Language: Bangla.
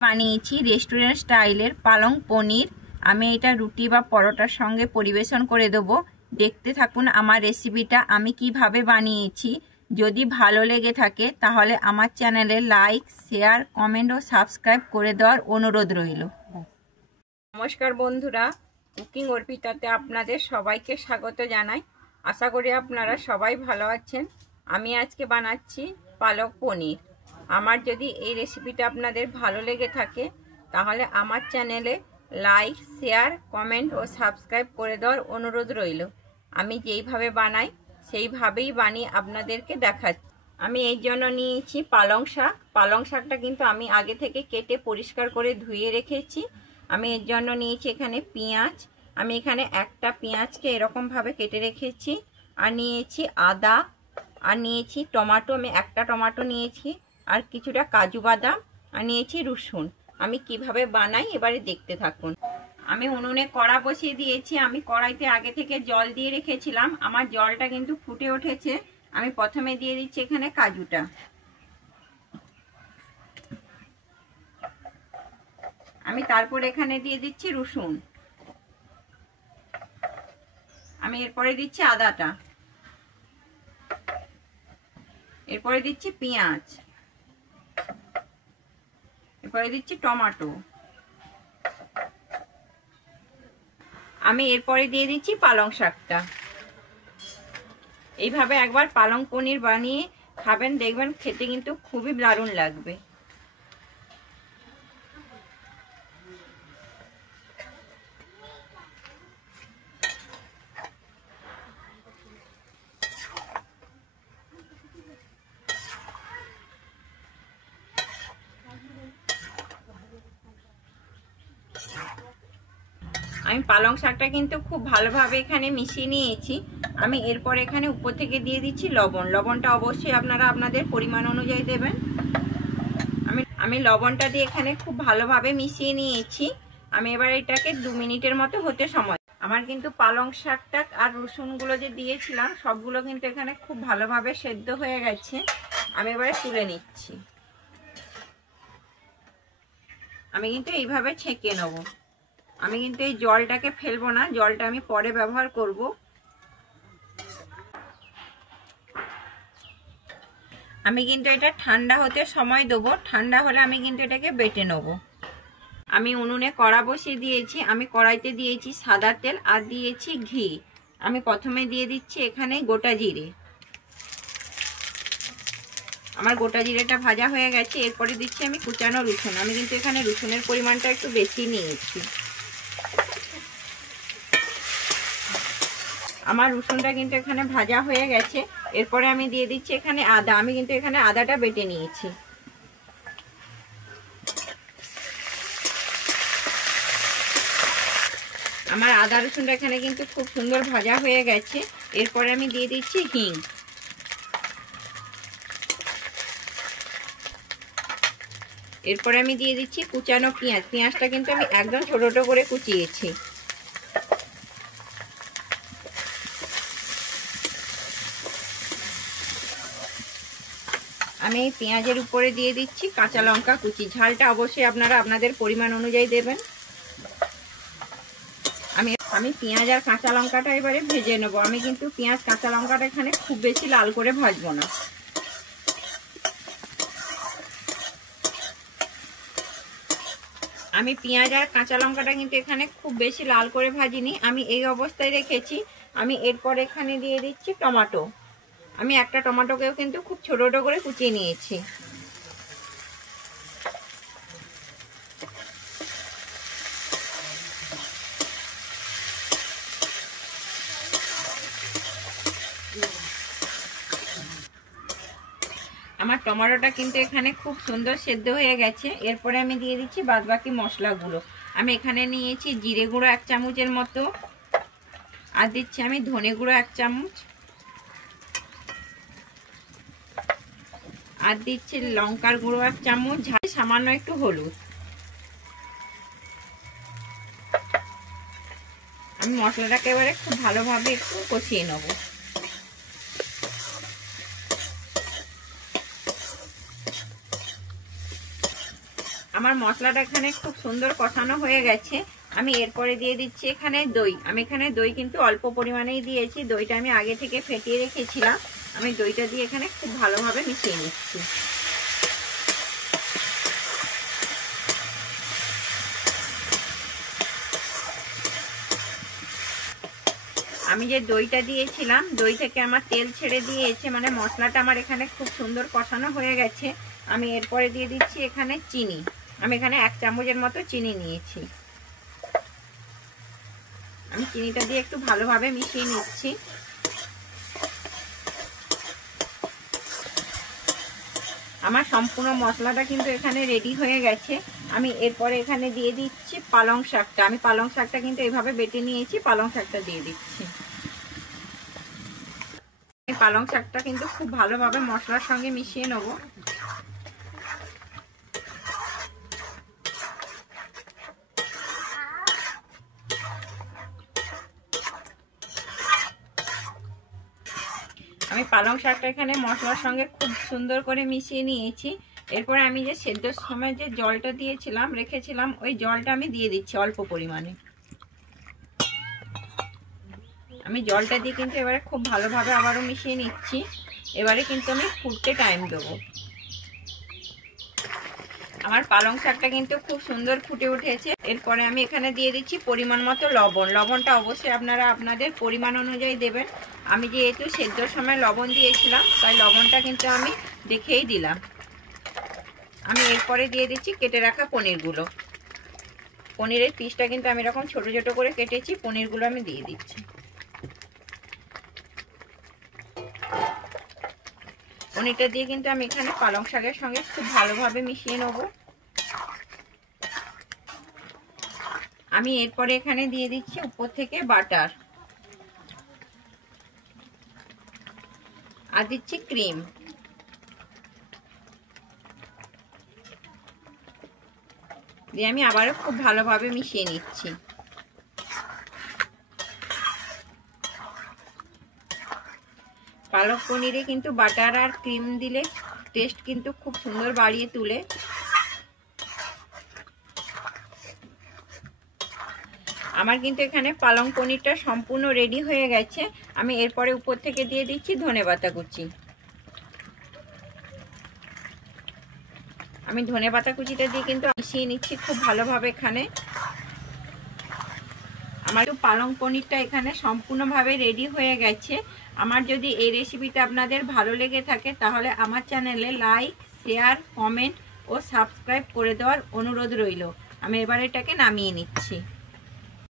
বানিয়েছি রেস্টুরেন্ট স্টাইলের পালং পনির। আমি এটা রুটি বা পরোটার সঙ্গে পরিবেশন করে দেব। দেখতে থাকুন আমার রেসিপিটা আমি কিভাবে বানিয়েছি। যদি ভালো লেগে থাকে তাহলে আমার চ্যানেলে লাইক, শেয়ার, কমেন্ট ও সাবস্ক্রাইব করে দেওয়ার অনুরোধ রইল। নমস্কার বন্ধুরা, কুকিং অর্পিতাতে আপনাদের সবাইকে স্বাগত জানাই। আশা করি আপনারা সবাই ভালো আছেন। আমি আজকে বানাচ্ছি পালক পনির। আমার যদি এই রেসিপিটা আপনাদের ভালো লেগে থাকে তাহলে আমার চ্যানেলে লাইক, শেয়ার, কমেন্ট ও সাবস্ক্রাইব করে দেওয়ার অনুরোধ রইল। আমি যেইভাবে বানাই সেইভাবেই বানিয়ে আপনাদেরকে দেখাচ্ছি। আমি এই জন্য নিয়েছি পালং শাক। পালং শাকটা কিন্তু আমি আগে থেকে কেটে পরিষ্কার করে ধুয়ে রেখেছি। আমি এর জন্য নিয়েছি এখানে পেঁয়াজ। আমি এখানে একটা পেঁয়াজকে এরকমভাবে কেটে রেখেছি। আর নিয়েছি আদা, আর নিয়েছি টমেটো। আমি একটা টমেটো নিয়েছি, আর কিছুটা কাজু বাদাম, আর নিয়েছি রসুন। আমি কিভাবে বানাই এবারে দেখতে থাকুন। আমি উনুনে কড়া বসিয়ে দিয়েছি। আমি কড়াইতে আগে থেকে জল দিয়ে রেখেছিলাম। আমার জলটা কিন্তু ফুটে উঠেছে। আমি প্রথমে দিয়ে দিচ্ছি এখানে কাজুটা। আমি তারপর এখানে দিয়ে দিচ্ছি রসুন। আমি এরপরে দিচ্ছি আদাটা। এরপরে দিচ্ছি পেঁয়াজ। এরপরে দিচ্ছি টমেটো। আমি এরপরে দিয়ে দিচ্ছি পালং শাকটা। এইভাবে একবার পালং পনির বানিয়ে খাবেন, দেখবেন খেতে কিন্তু খুবই দারুণ লাগবে। আমি পালং শাকটা কিন্তু খুব ভালোভাবে এখানে মিশিয়ে নিয়েছি। আমি এরপর এখানে উপর থেকে দিয়ে দিচ্ছি লবণ। লবণটা অবশ্যই আপনারা আপনাদের পরিমাণ অনুযায়ী দেবেন। আমি লবণটা দিয়ে এখানে খুব ভালোভাবে মিশিয়ে নিয়েছি। আমি এবার এটাকে 2 মিনিটের মতো হতে সময়। আমার কিন্তু পালং শাকটা আর রসুনগুলো যে দিয়েছিলাম সবগুলো কিন্তু এখানে খুব ভালোভাবে সেদ্ধ হয়ে গেছে। আমি এবারে তুলে নিচ্ছি। আমি কিন্তু এইভাবে ছেঁকে নেব। আমি কিন্তু এই জলটাকে ফেলবো না, জলটা আমি পরে ব্যবহার করব। আমি কিন্তু এটা ঠান্ডা হতে সময় দেবো। ঠান্ডা হলে আমি কিন্তু এটাকে বেটে নেব। আমি উনুনে কড়া বসিয়ে দিয়েছি। আমি কড়াইতে দিয়েছি সাদা তেল আর দিয়েছি ঘি। আমি প্রথমে দিয়ে দিচ্ছি এখানে গোটা জিরে। আমার গোটা জিরেটা ভাজা হয়ে গেছে। এরপরে দিচ্ছি আমি কুচানো রসুন। আমি কিন্তু এখানে রসুনের পরিমাণটা একটু বেশি নিয়েছি। আমার রসুনটা কিন্তু এখানে ভাজা হয়ে গেছে। এরপরে আমি দিয়ে দিচ্ছি এখানে আদা। আমি কিন্তু এখানে আদাটা বেটে নিয়েছি। আমার আদা রসুনটা এখানে কিন্তু খুব সুন্দর ভাজা হয়ে গেছে। এরপরে আমি দিয়ে দিচ্ছি হিং। এরপরে আমি দিয়ে দিচ্ছি কুচানো পেঁয়াজ। পেঁয়াজটা কিন্তু আমি একদম ছোট ছোট করে কুচিয়েছি। আমি এই পেঁয়াজের উপরে দিয়ে দিচ্ছি কাঁচা লঙ্কা কুচি। ঝালটা অবশ্যই আপনারা আপনাদের পরিমাণ অনুযায়ী দেবেন। আমি পেঁয়াজ আর কাঁচা লঙ্কাটা এবারে ভেজে নেব। আমি কিন্তু পেঁয়াজ কাঁচা লঙ্কাটা এখানে খুব বেশি লাল করে ভাজবো না। আমি পেঁয়াজ আর কাঁচা লঙ্কাটা কিন্তু এখানে খুব বেশি লাল করে ভাজিনি, আমি এই অবস্থায় রেখেছি। আমি এরপর এখানে দিয়ে দিচ্ছি টমেটো। আমি একটা টমেটোকেও কিন্তু খুব ছোট ছোট করে কুচিয়ে নিয়েছি। আমার টমেটোটা কিন্তু এখানে খুব সুন্দর সেদ্ধ হয়ে গেছে। এরপরে আমি দিয়ে দিচ্ছি বাদবাকি মশলাগুলো। আমি এখানে নিয়েছি জিরে গুঁড়ো 1 চামচের মতো, আর দিচ্ছি আমি ধনে গুঁড়ো 1 চামচ, আর দিচ্ছি লঙ্কার গুঁড়ো 1 চামচ, সামান্য একটু হলুদ। আমি মশলাটাকে এবারে খুব ভালোভাবে একটু কষিয়ে নেব। আমার মশলাটা এখানে খুব সুন্দর কষানো হয়ে গেছে। আমি এরপরে দিয়ে দিচ্ছি এখানে দই। আমি এখানে দই কিন্তু অল্প পরিমাণেই দিয়েছি, দইটা আমি আগে থেকে ফেটিয়ে রেখেছিলাম। আমি দইটা দিয়ে এখানে খুব ভালোভাবে মিশিয়ে নিচ্ছি। আমি যে দইটা দিয়েছিলাম, দই থেকে আমার তেল ছেড়ে দিয়েছে, মানে মশলাটা আমার এখানে খুব সুন্দর কষানো হয়ে গেছে। আমি এরপরে দিয়ে দিচ্ছি এখানে চিনি। আমি এখানে 1 চামচের মতো চিনি নিয়েছি। আমি চিনিটা দিয়ে একটু ভালোভাবে মিশিয়ে নিচ্ছি। আমার সম্পূর্ণ মশলাটা কিন্তু এখানে রেডি হয়ে গেছে। আমি এরপরে এখানে দিয়ে দিচ্ছি পালং শাকটা। আমি পালং শাকটা কিন্তু এইভাবে বেটে নিয়েছি, পালং শাকটা দিয়ে দিচ্ছি। পালং শাকটা কিন্তু খুব ভালোভাবে মশলার সঙ্গে মিশিয়ে নেব। আমি পালং শাকটা এখানে মশলার সঙ্গে খুব সুন্দর করে মিশিয়ে নিয়েছি। এরপরে আমি যে সেদ্ধর সময় যে জলটা দিয়েছিলাম রেখেছিলাম, ওই জলটা আমি দিয়ে দিচ্ছি অল্প পরিমাণে। আমি জলটা দিয়ে কিন্তু এবারে খুব ভালোভাবে আবারও মিশিয়ে নিচ্ছি। এবারে কিন্তু আমি ফুটতে টাইম দেবো। আমার পালং শাকটা কিন্তু খুব সুন্দর ফুটে উঠেছে। এরপরে আমি এখানে দিয়ে দিচ্ছি পরিমাণ মতো লবণ। লবণটা অবশ্যই আপনারা আপনাদের পরিমাণ অনুযায়ী দেবেন। আমি যেহেতু সেদ্ধর সময় লবণ দিয়েছিলাম, তাই লবণটা কিন্তু আমি দেখেই দিলাম। আমি এরপরে দিয়ে দিচ্ছি কেটে রাখা পনিরগুলো। পনিরের পিসটা কিন্তু আমি এরকম ছোট ছোট করে কেটেছি, পনিরগুলো আমি দিয়ে দিচ্ছি। পনিরটা দিয়ে কিন্তু আমি এখানে পালং শাকের সঙ্গে খুব ভালোভাবে মিশিয়ে নেব। আমি এরপরে এখানে দিয়ে দিচ্ছি উপর থেকে বাটার, আর দিচ্ছি ক্রিম। দিয়ে আমি আবারও খুব ভালোভাবে মিশিয়ে নিচ্ছি। পালক পনিরে কিন্তু বাটার আর ক্রিম দিলে টেস্ট কিন্তু খুব সুন্দর বাড়িয়ে তোলে। আমার কিন্তু এখানে পালং পনিরটা সম্পূর্ণ রেডি হয়ে গেছে। আমি এরপরে উপর থেকে দিয়ে দিচ্ছি ধনেপাতা কুচি। আমি ধনেপাতা কুচিটা দিয়ে কিন্তু মিশিয়ে নিচ্ছি খুব ভালোভাবে। এখানে আমার পালং পনিরটা এখানে সম্পূর্ণভাবে রেডি হয়ে গেছে। আমার যদি এই রেসিপিটা আপনাদের ভালো লেগে থাকে তাহলে আমার চ্যানেলে লাইক, শেয়ার, কমেন্ট ও সাবস্ক্রাইব করে দেওয়ার অনুরোধ রইল। আমি এবার এটাকে নামিয়ে নিচ্ছি।